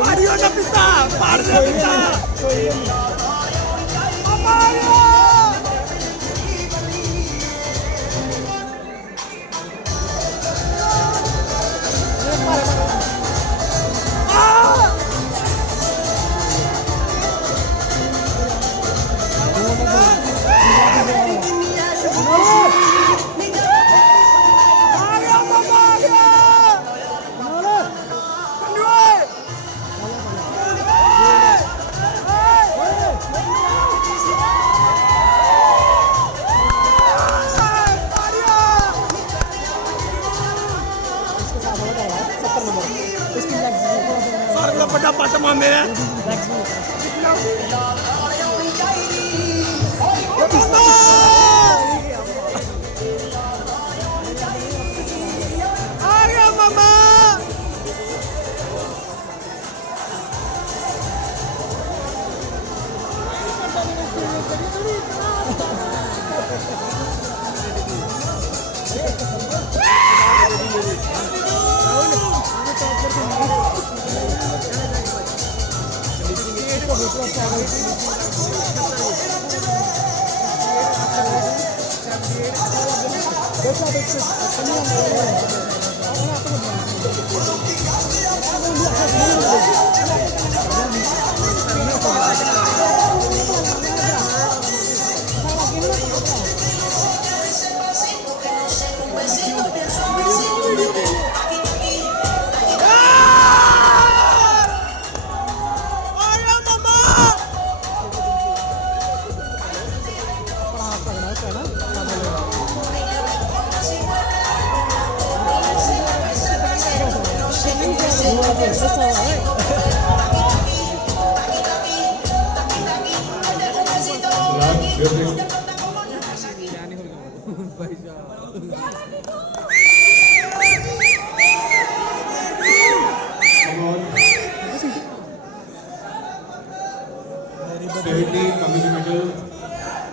Mario na pita! Mario na pita! Mario! Pendapat teman ya. Arya mama.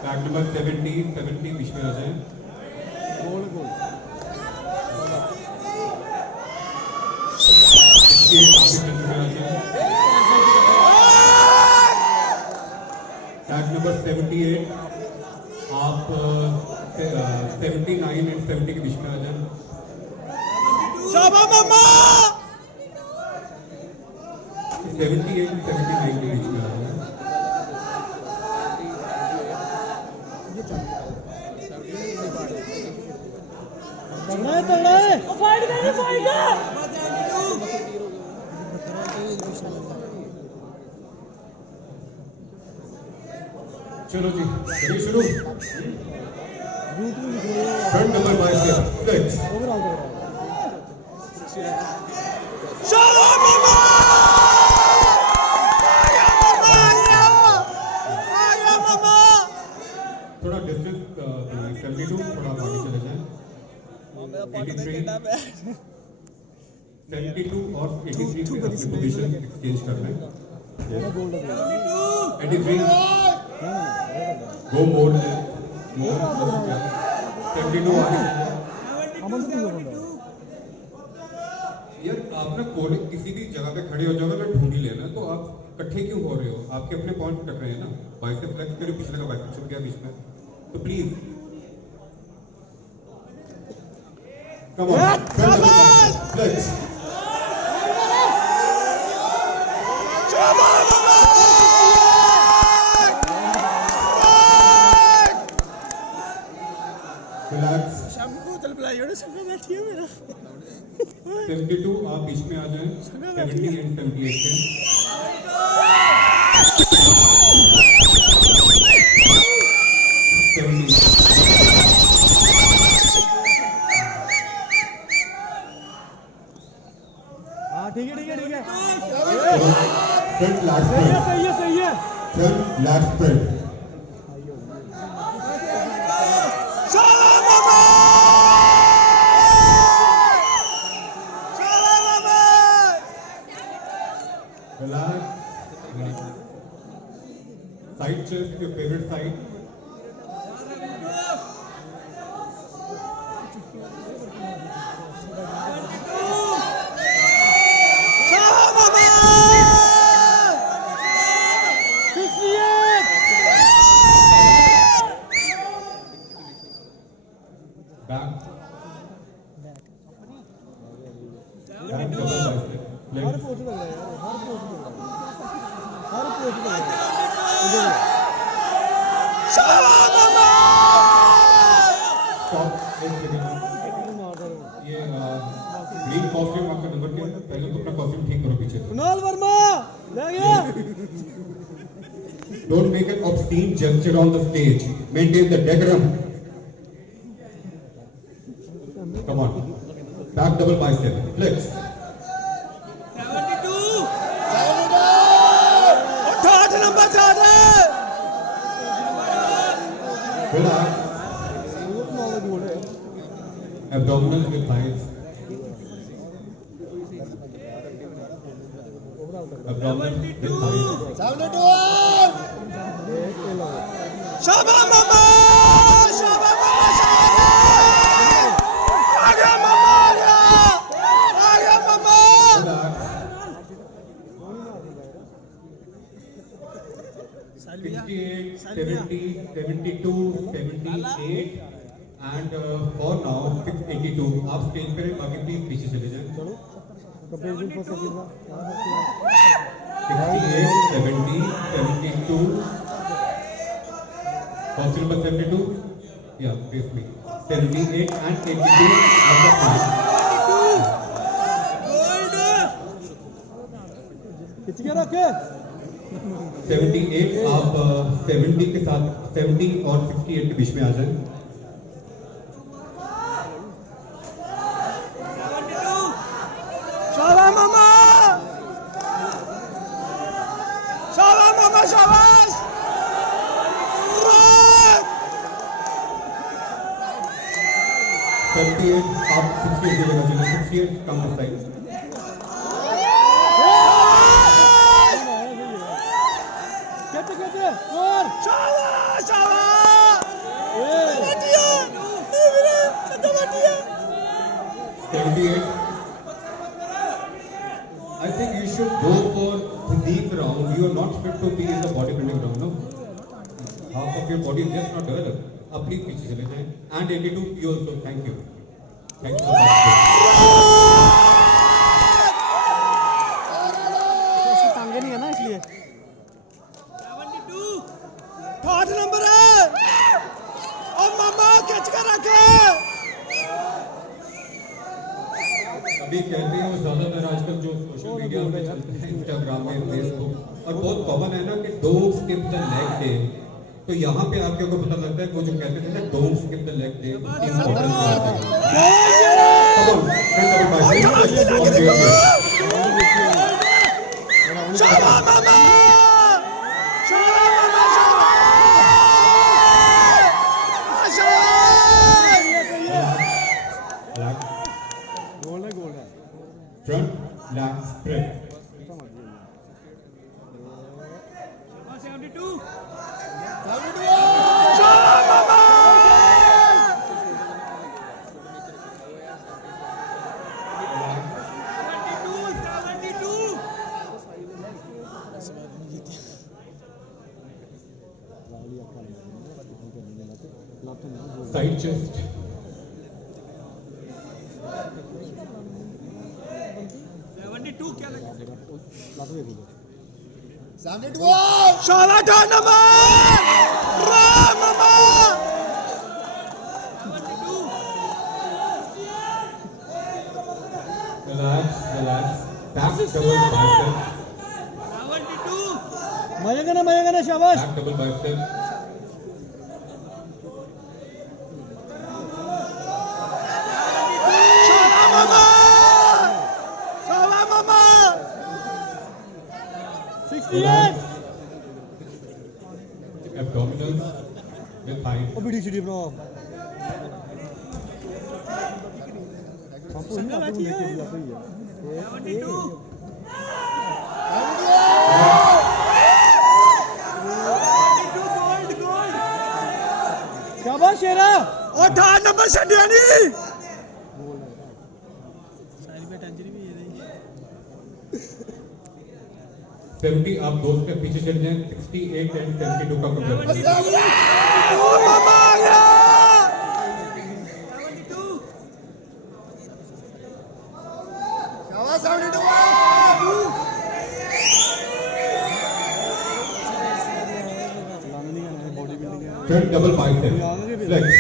Back number 70 बीच में आ जाए। Back number 78 आप 79 and 70 के बीच में आ जाए। शाबा मामा 78 एंड 79 के बीच में आ जाए। चलो जी ये शुरू। फ्रंट नंबर 5 थोड़ा डिस्टेंस 72 थोड़ा आगे चले जाएं। 72 और 83 पे अपनी पोजीशन एक्सचेंज कर रहे हैं। 83 गो मोड है। 72 आगे यार आप ना कोने किसी भी जगह पे खड़े हो जाओगे मैं ढूंढ ही लेना। तो आप इकट्ठे क्यों हो रहे हो? आपके अपने पॉइंट टक रहे हैं ना। बाइसेप फ्लेक्स करो, पिछले का बाइसेप छुप गया बीच में। तो please come on flex. Relax. शाम को बोतल पिलाई और सब बैठी है मेरा। 72 आप बीच में आ जाएं। 70 एंड 78 पे। हाँ ठीक है। Front lag spread. सही है। Front lag spread. Relax. Relax. Side chest, your favorite side. Back. Back double bicep. Her Legs. Post लग रहा है यार, हर पोस्ट लग रहा है, हर पोस्ट लग रहा है। Stop. एक सेकंड। ये ग्रीन कॉस्ट्यूम आपका नंबर क्या है? पहले तो अपना कॉस्ट्यूम ठीक करो पीछे से। कुणाल वर्मा ले गया। Don't make an obscene gesture on the stage. Maintain the decorum. Come on. Back double bicep. Flex. 8 number ज्यादा है। Relax. Abdominals with thighs. Abdominals with thighs. शाबाश मामा, शाबाश मामा, शाबाश। आ गया मामा, आ गया मामा। Relax. 68, 70, 72, 78 and for now 682. आप स्टेज पे आगे प्लीज पीछे चले जाएं. चलो कपिल जी को suckle 68, 70, 72. Costume number 72. Yeah, face me. 78 and 82. Number 5. खिंच के रखे। 78 आप 70 के साथ 70 और 68 के बीच में आ जाएं. शाबाश मामा, शाबाश मामा, शाबाश। 78 आप 68 की जगह चले. 68 कम टू साइड. कहते और शाबाश, शाबाश। बढ़िया, इबरे कितना बढ़िया। 78. I think you should go for physique round. You are not fit to be in the bodybuilding round, no? Half of your body is just not developed. अब प्लीज पीछे चले जाएं. And 82, you also. Thank you. Thank you so much. इसकी टांगे नहीं है ना इसलिए। 8 नंबर है। और मामा खींच कर रखे। अभी कहते हैं वो ज्यादातर आजकल जो सोशल मीडिया पे चलते हैं, इंस्टाग्राम में, फेसबुक, और बहुत कॉमन है ना कि don't skip the leg day. तो यहाँ पे आपके को पता लगता है कि वो जो कहते थे ना don't skip the leg day, importance क्या है. Come on, stand up by side. शाबाश मामा, शाबाश मामा, शाबाश। Relax. गोल है, गोल है। Front, leg, spread. 72। शाबाश मामा। Side chest. शाबाश 8 नंबर। राम मामा। Relax, relax. Back double bicep. मजा ना शाबाश। Back double bicep. शाबाश मामा, शाबाश मामा। 68। Abdominals with thighs. ओ बीडी सीडी बनाओ। संगा बैठी है। 72। 68 नंबर छड़िया नहीं 70 आप दोस्त के पीछे चल जाएं 68 एंड 72 का कंपेयर ओ मामा आ गया शाबाश 72 फिर डबल बाइक है फ्लेक्स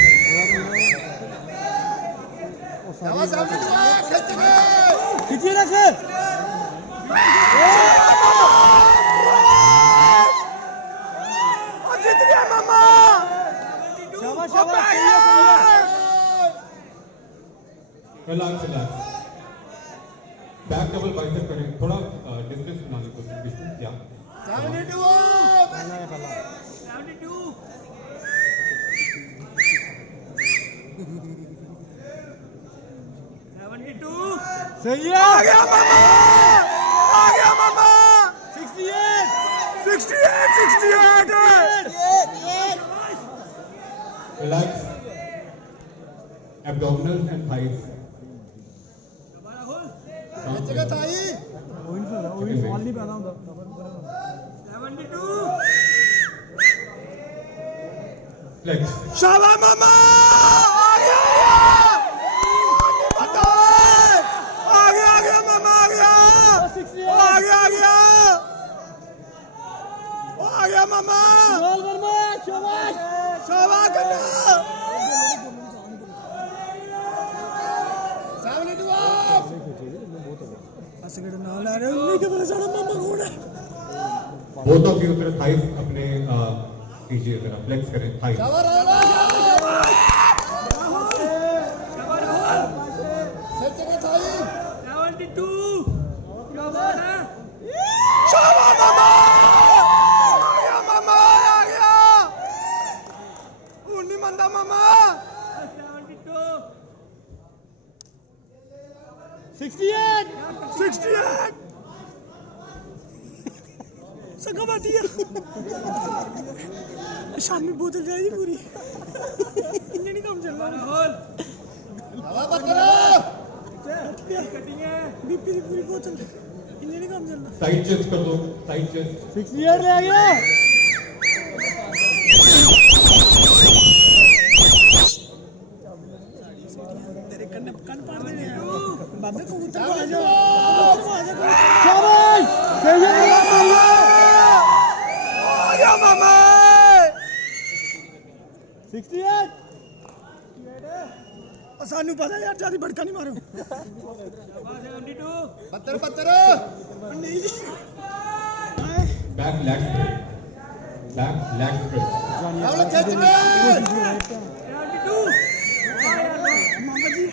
शाबाश 72 खींचिए रख जीत गया मामा शाबाश शाबाश relax relax back double bicep करें थोड़ा डिस्टेंस बनाने की कोशिश डिस्टेंस या 72 सही है आ गया मामा 68 रिलैक्स एब्डोमिनल्स एंड थाइज जगह थाई ओही सवाल नहीं पैदा ਹੁੰਦਾ 72 फ्लेक्स शाबाश मामा आ गया मामा आ गया मामा शाबाश करना 72 असगड़ नाल आ रहे उन्हीं के पता चला मामा कौन है बोथ ऑफ यू जरा थाइज अपने कीजिए जरा फ्लेक्स करें थाइज मामा 68 सगा बाटी है शामी बोतल जाएगी पूरी इन्हें नहीं काम चल रहा हवा बकरा बीपी की पूरी बोतल इन्हें नहीं काम चल रहा साइड चेस्ट कर दो साइड चेस्ट 68 रह गया कन पाड़ देने बाबे को उतर आ जाओ शाबाश सही है मामा आ गया मामा 68 सानू पता यार ज्यादा भड़का नहीं मारो 72 नहीं जी बैक लेग स्ट्रेच राहुल खींच ले 72 मामा जी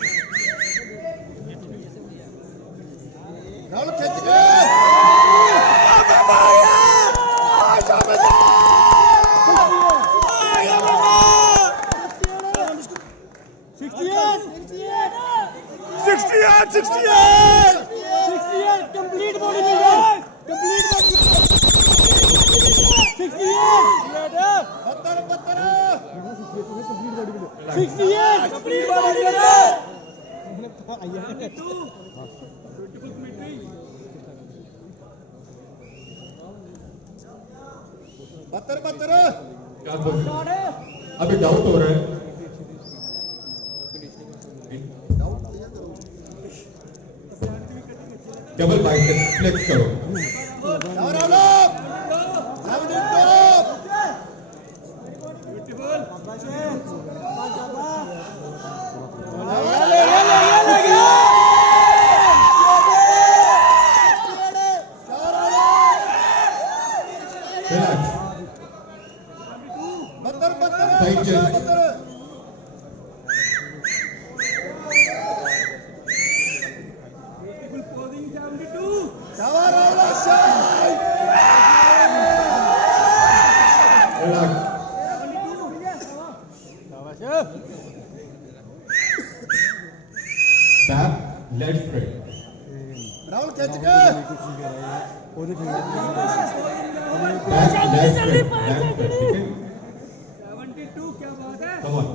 राहुल खींच ले complete body builder complete 68 complete body builder बत्तर क्या बोल अभी डाउट हो रहा है डबल बाइसेप फ्लेक्स करो side chest back leg straight Rahul खींच के बैक लेग स्ट्रेट ठीक है 72 क्या बात है कम ऑन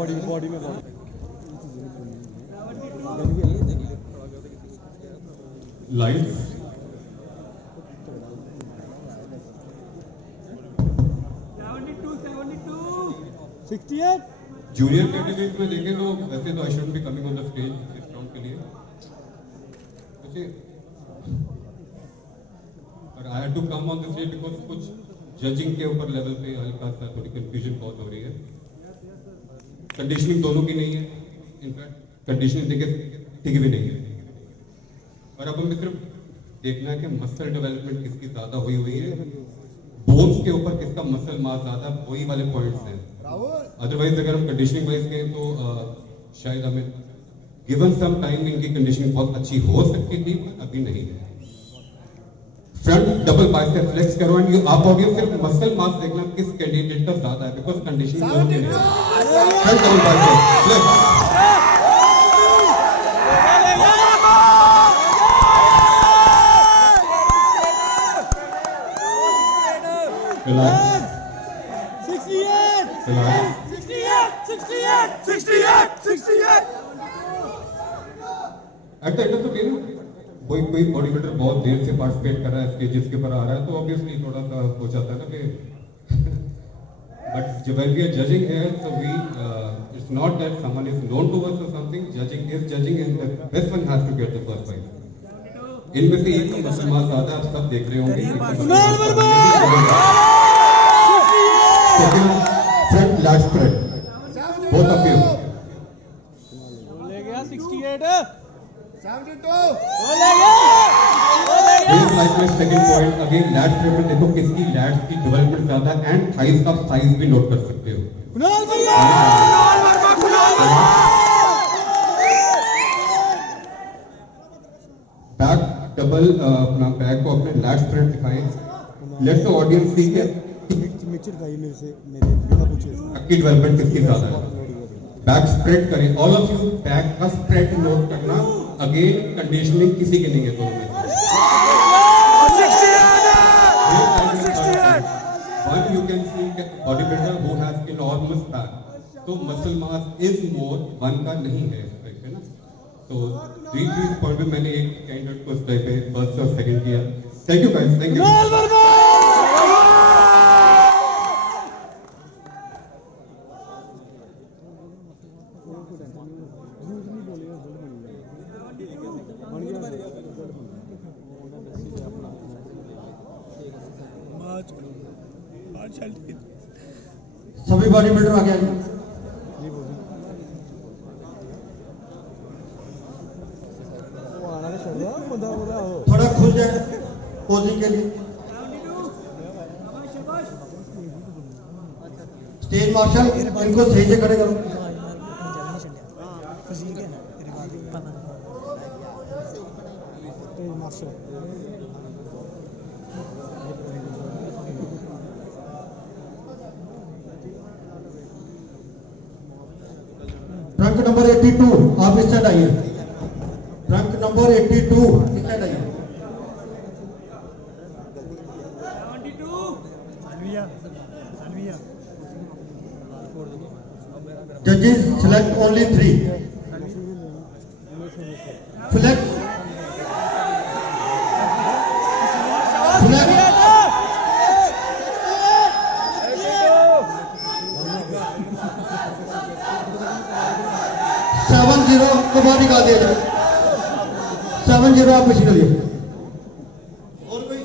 बॉडी में लाइट 68 जूनियर कैटेगरीज में देखें तो वैसे तो I should be coming on the stage इस राउंड के लिए वैसे और I had to come on the stage because कुछ जजिंग के ऊपर लेवल पे हल्का सा थोड़ी कंफ्यूजन बहुत हो रही है। कंडीशनिंग दोनों की नहीं है, इनफैक्ट कंडीशनिंग देखे ठीक भी नहीं है और अब हमें सिर्फ देखना है कि मसल डेवलपमेंट किसकी ज्यादा हुई है, बोन्स के ऊपर किसका मसल मास ज्यादा, वही वाले पॉइंट्स हैं। अदरवाइज अगर हम कंडीशनिंग वाइज गए तो शायद हमें गिवन सम टाइम इनकी कंडीशनिंग बहुत अच्छी हो सकती थी, अभी नहीं है। फ्रंट डबल बाइसेप फ्लेक्स करो एंड यू आप ऑडियंस सिर्फ मसल मास देखना किस कैंडिडेट का ज्यादा है, बिकॉज कंडीशनिंग दोनों के लिए front double bicep flex relax 68 ऐसा तो भी ना कोई बॉडी बिल्डर बहुत देर से पार्टिसिपेट कर रहा है, स्टेजेस के ऊपर आ रहा है तो ऑब्वियसली थोड़ा सा हो जाता है ना कि बट जब we are judging here so we it's not that someone is known to us or something, judging is judging and the best one has to get the first prize। इनमें से एक मसल मास ज्यादा आप सब देख रहे होंगे front lat spread both of you ले गया 68 Here's like my second point again lat spread में देखो किसकी लैट्स की डेवलपमेंट ज्यादा एंड थाइज का साइज भी नोट कर सकते हो। बैक डबल अपना बैक को अपने लैट स्प्रेड दिखाएं, लेट्स द ऑडियंस सी के मिक्सचर खाई मेरे से मेरे बिना पूछे की डेवलपमेंट किसकी ज्यादा है। बैक स्प्रेड करें ऑल ऑफ यू, बैक का स्प्रेड नोट करना, अगेन कंडीशनिंग किसी के नहीं है दोनों में। One you can see bodybuilder who has enormous back, तो muscle mass is more, one का नहीं है इस टाइप पे ना। तो these point पे मैंने एक कैंडिडेट को इस टाइप पे फर्स्ट और सेकंड किया। Thank you guys, thank you। सभी बॉडी बिल्डर आ गया थोड़ा खुल जाए पोजिंग के लिए। स्टेज मार्शल इनको सही से खड़े करो। रैंक नंबर 82 आप इस साइड आइए। रैंक नंबर 82 इस साइड आइए। जजेस सेलेक्ट ओनली 3। फ्लेक्स फ्लेक्स 70 को बाहर निकाल दिया जाए। 70 आप पीछे करिए। और कोई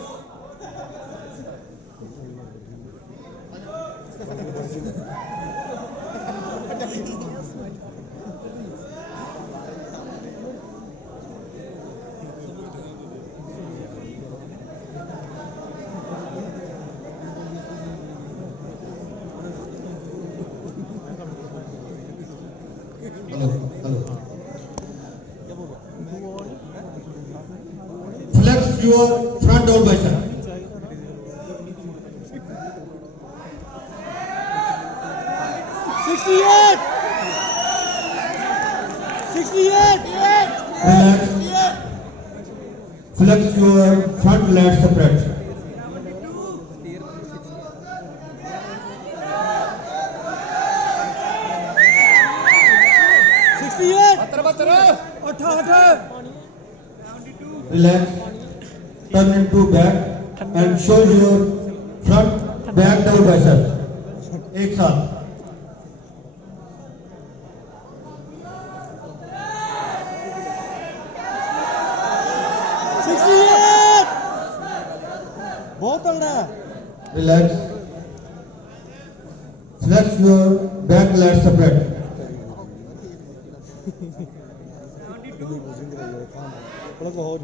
hello hello flex your front down bicep. Flex your front leg separate. Relax. Turn into back and show your front back double bicep. एक साथ. बहुत तगड़ा है. Relax. Flex your back leg separate. और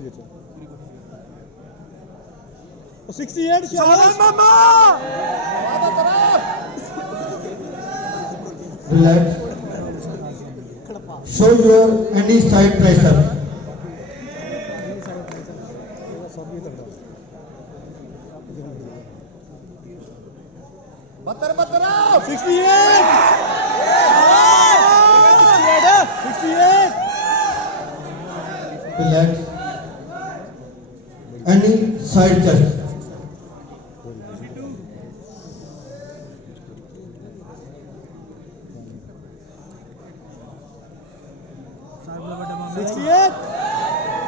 68 शाबाश मामा. Relax. Show your any side pressure. बतर 68. 68. Relax. Any side chest.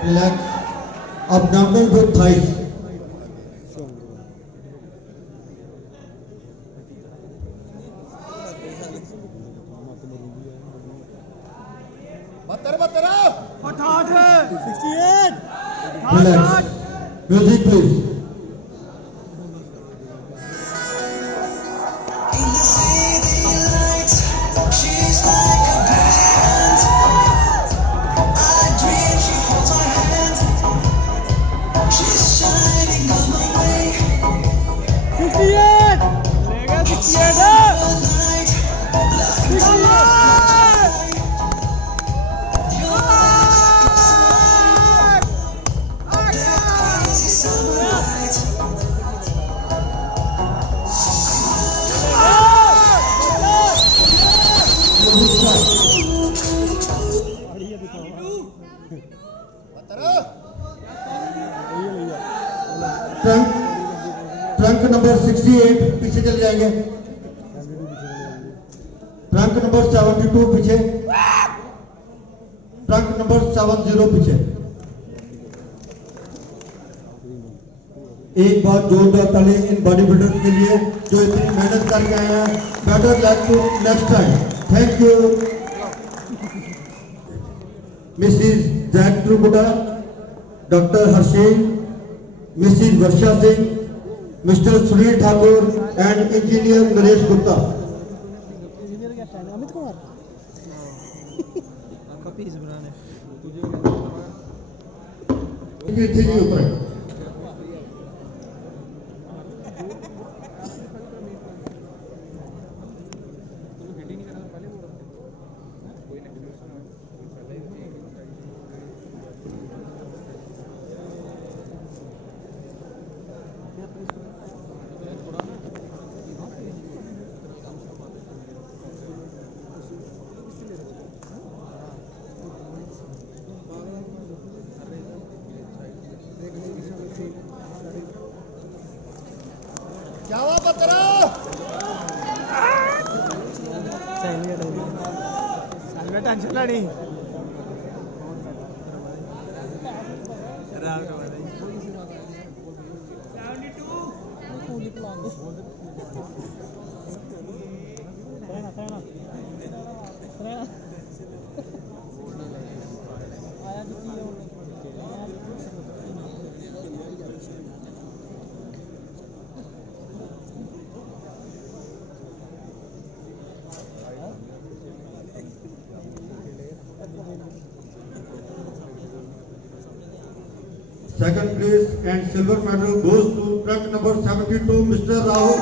Relax. Abdominal with thighs. Relax. Music please. Trunk number 68 पीछे चले जाएंगे. ट्रंक नंबर 72 पीछे. ट्रंक नंबर 70 पीछे. एक बार जोरदार ताली इन बॉडी बिल्डर्स के लिए जो इतनी मेहनत करके आए हैं. Better luck to next time. Thank you. Mrs Jack Tripura, doctor Harshel, Mrs Varsha Singh, mister Sunil Thakur and engineer Naresh Gupta. Engineer क्या फ्रेंड अमित कुमार आपका पीस बनाने कीर्ति जी ऊपर. क्या हुआ पत्रा टेंशन लड़ी Second place and silver medal goes to truck number 72, Mr. Rahul.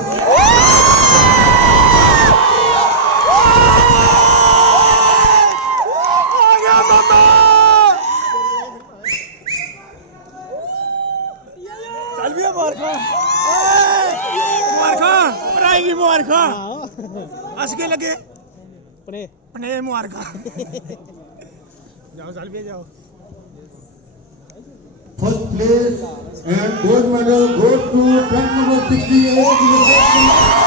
मुबारका हंस के लगे पने मुबारका जाओ सालविया जाओ. First place and gold medal goes to truck number 68.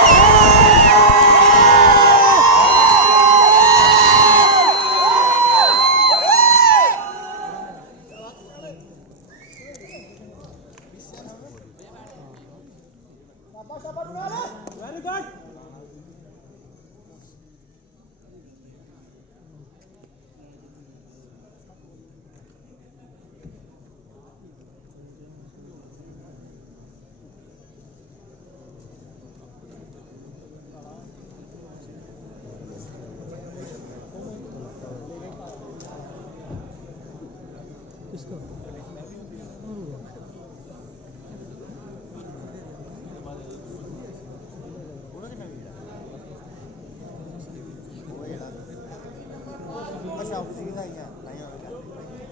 Office की था यहाँ नहीं होगा